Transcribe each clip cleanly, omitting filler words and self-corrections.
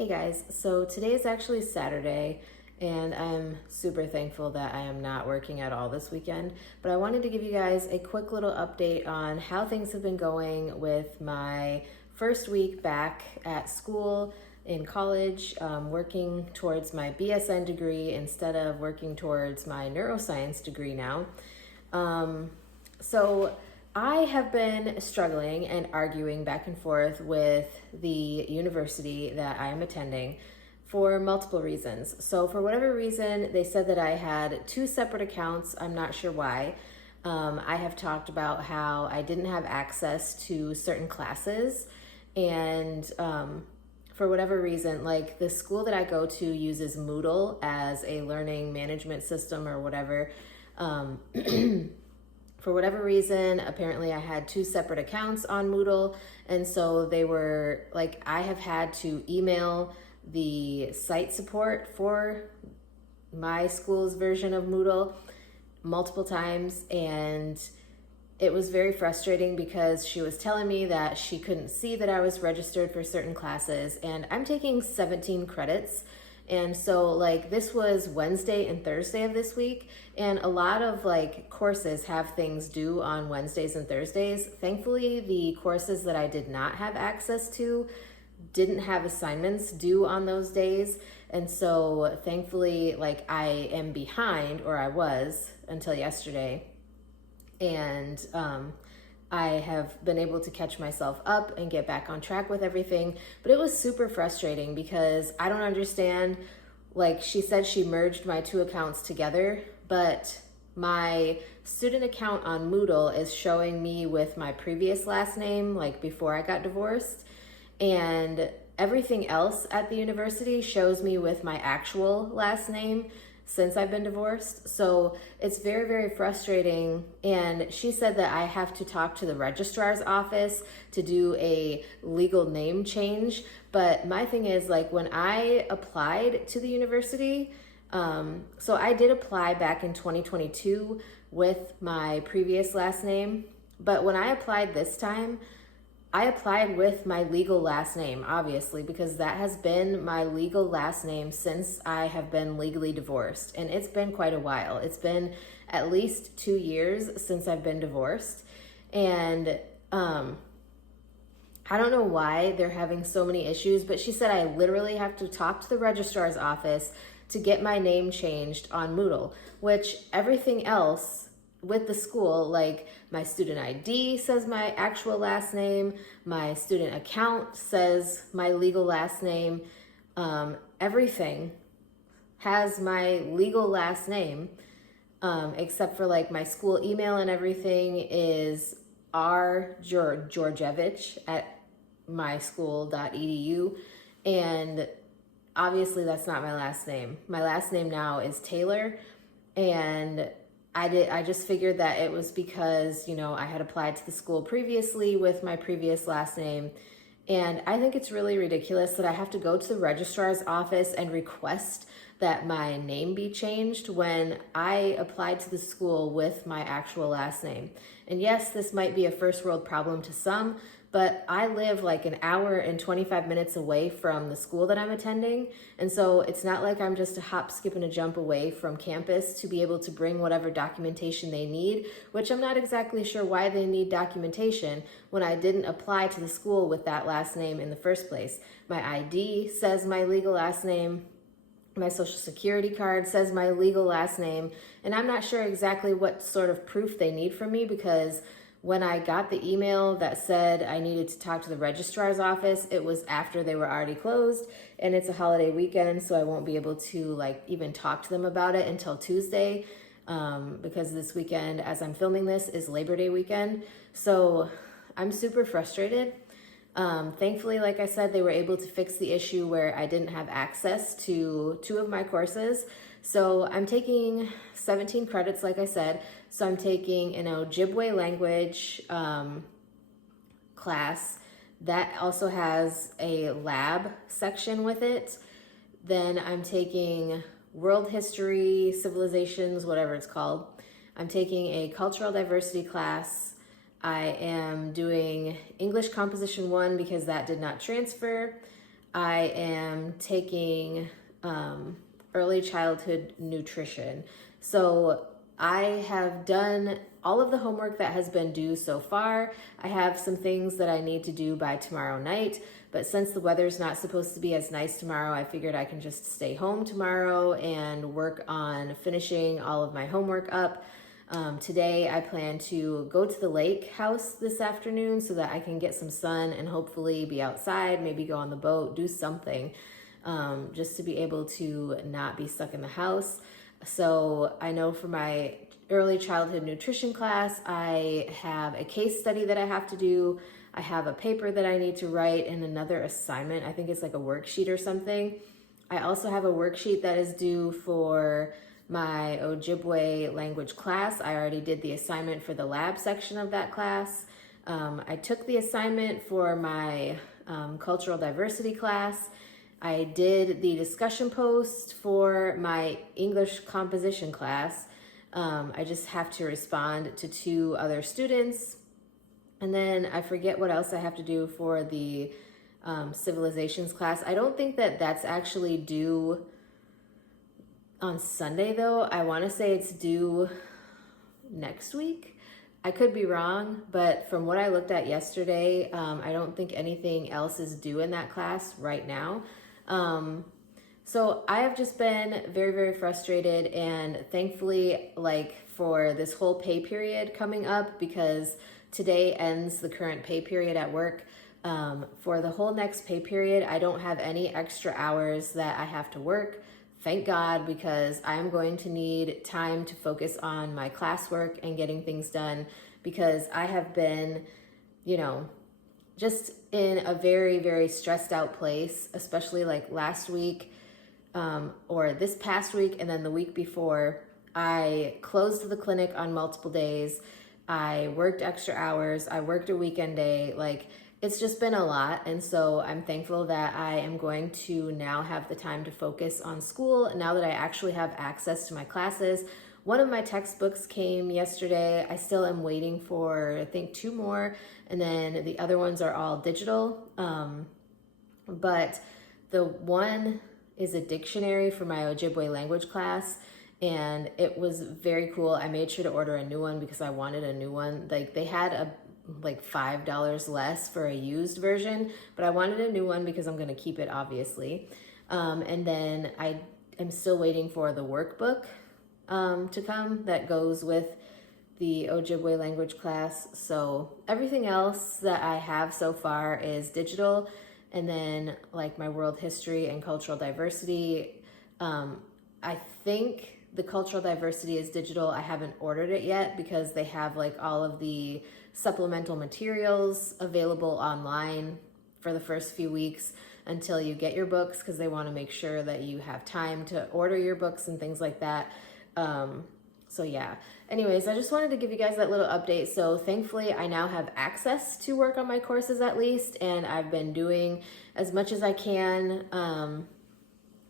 Hey guys, so today is actually Saturday, and I'm super thankful that I am not working at all this weekend. But I wanted to give you guys a quick little update on how things have been going with my first week back at school in college, working towards my BSN degree instead of working towards my neuroscience degree now. So I have been struggling and arguing back and forth with the university that I am attending for multiple reasons. So for whatever reason, they said that I had two separate accounts. I'm not sure why. I have talked about how I didn't have access to certain classes, and for whatever reason, like the school that I go to uses Moodle as a learning management system or whatever. For whatever reason, apparently I had two separate accounts on Moodle. And so they were like, I have had to email the site support for my school's version of Moodle multiple times. And it was very frustrating because she was telling me that she couldn't see that I was registered for certain classes. And I'm taking 17 credits. And so like this was Wednesday and Thursday of this week, and a lot of like courses have things due on Wednesdays and Thursdays. Thankfully, the courses that I did not have access to didn't have assignments due on those days. And so thankfully, like I am behind, or I was until yesterday. And I have been able to catch myself up and get back on track with everything. But it was super frustrating because I don't understand. Like she said, she merged my two accounts together, but my student account on Moodle is showing me with my previous last name, like before I got divorced. And everything else at the university shows me with my actual last name since I've been divorced. So it's very, very frustrating. And she said that I have to talk to the registrar's office to do a legal name change. But my thing is, like, when I applied to the university, so I did apply back in 2022 with my previous last name. But when I applied this time, I applied with my legal last name, obviously, because that has been my legal last name since I have been legally divorced. And it's been quite a while. It's been at least 2 years since I've been divorced. And I don't know why they're having so many issues, but she said I literally have to talk to the registrar's office to get my name changed on Moodle, which everything else with the school, like my student ID says my actual last name, my student account says my legal last name, everything has my legal last name, except for like my school email and everything is rgeorgievich at myschool.edu. And obviously that's not my last name. My last name now is Taylor, and I just figured that it was because, you know, I had applied to the school previously with my previous last name. And I think it's really ridiculous that I have to go to the registrar's office and request that my name be changed when I applied to the school with my actual last name. And yes, this might be a first world problem to some, but I live like an hour and 25 minutes away from the school that I'm attending. And so it's not like I'm just a hop, skip, and a jump away from campus to be able to bring whatever documentation they need, which I'm not exactly sure why they need documentation when I didn't apply to the school with that last name in the first place. My ID says my legal last name. My social security card says my legal last name. And I'm not sure exactly what sort of proof they need from me, because when I got the email that said I needed to talk to the registrar's office, it was after they were already closed, and it's a holiday weekend, so I won't be able to like even talk to them about it until Tuesday, because this weekend, as I'm filming this, is Labor Day weekend. So I'm super frustrated. Thankfully, like I said, they were able to fix the issue where I didn't have access to two of my courses. So I'm taking 17 credits, like I said. So I'm taking an Ojibwe language class that also has a lab section with it. Then I'm taking world history, civilizations, whatever it's called. I'm taking a cultural diversity class. I am doing English Composition 1 because that did not transfer. I am taking early childhood nutrition. So I have done all of the homework that has been due so far. I have some things that I need to do by tomorrow night, but since the weather's not supposed to be as nice tomorrow, I figured I can just stay home tomorrow and work on finishing all of my homework up. Today I plan to go to the lake house this afternoon so that I can get some sun and hopefully be outside, maybe go on the boat, do something, just to be able to not be stuck in the house. So I know for my early childhood nutrition class, I have a case study that I have to do. I have a paper that I need to write and another assignment. I think it's like a worksheet or something. I also have a worksheet that is due for my Ojibwe language class. I already did the assignment for the lab section of that class. I took the assignment for my cultural diversity class. I did the discussion post for my English composition class. I just have to respond to 2 other students. And then I forget what else I have to do for the civilizations class. I don't think that that's actually due on Sunday though. I want to say it's due next week. I could be wrong, but from what I looked at yesterday, I don't think anything else is due in that class right now. So I have just been very, very frustrated, and thankfully, like, for this whole pay period coming up, because today ends the current pay period at work. For the whole next pay period, I don't have any extra hours that I have to work. Thank God, because I'm going to need time to focus on my classwork and getting things done, because I have been, just in a very, very stressed out place, especially like last week, or this past week, and then the week before. I closed the clinic on multiple days. I worked extra hours. I worked a weekend day. Like, it's just been a lot. And so I'm thankful that I am going to now have the time to focus on school now that I actually have access to my classes. One of my textbooks came yesterday. I still am waiting for, I think, 2 more. And then the other ones are all digital. But the one is a dictionary for my Ojibwe language class. And it was very cool. I made sure to order a new one because I wanted a new one. Like, they had $5 less for a used version, but I wanted a new one because I'm going to keep it, obviously. And then I am still waiting for the workbook to come that goes with the Ojibwe language class. So everything else that I have so far is digital. And then like my world history and cultural diversity, I think the cultural diversity is digital. I haven't ordered it yet because they have like all of the supplemental materials available online for the first few weeks until you get your books, because they want to make sure that you have time to order your books and things like that. So yeah, anyways, I just wanted to give you guys that little update. So thankfully I now have access to work on my courses at least, and I've been doing as much as I can.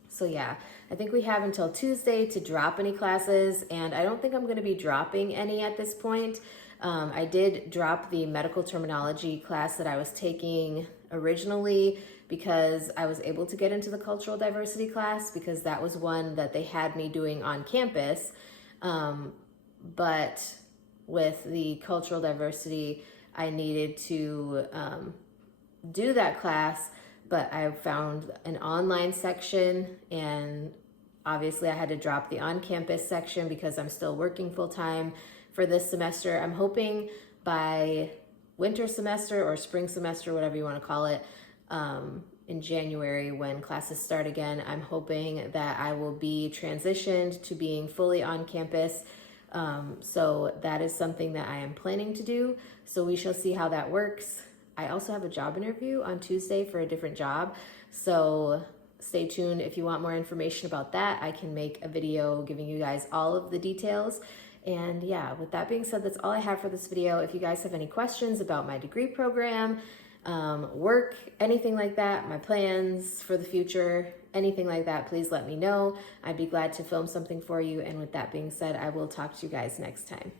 So yeah, I think we have until Tuesday to drop any classes, and I don't think I'm going to be dropping any at this point. I did drop the medical terminology class that I was taking originally because I was able to get into the cultural diversity class, because that was one that they had me doing on campus. But with the cultural diversity, I needed to do that class, but I found an online section, and obviously I had to drop the on-campus section because I'm still working full-time for this semester. I'm hoping by winter semester or spring semester, whatever you want to call it, in January when classes start again, I'm hoping that I will be transitioned to being fully on campus. So that is something that I am planning to do. So we shall see how that works. I also have a job interview on Tuesday for a different job. So stay tuned. If you want more information about that, I can make a video giving you guys all of the details. And yeah, with that being said, that's all I have for this video. If you guys have any questions about my degree program, work, anything like that, my plans for the future, anything like that, please let me know. I'd be glad to film something for you. And with that being said, I will talk to you guys next time.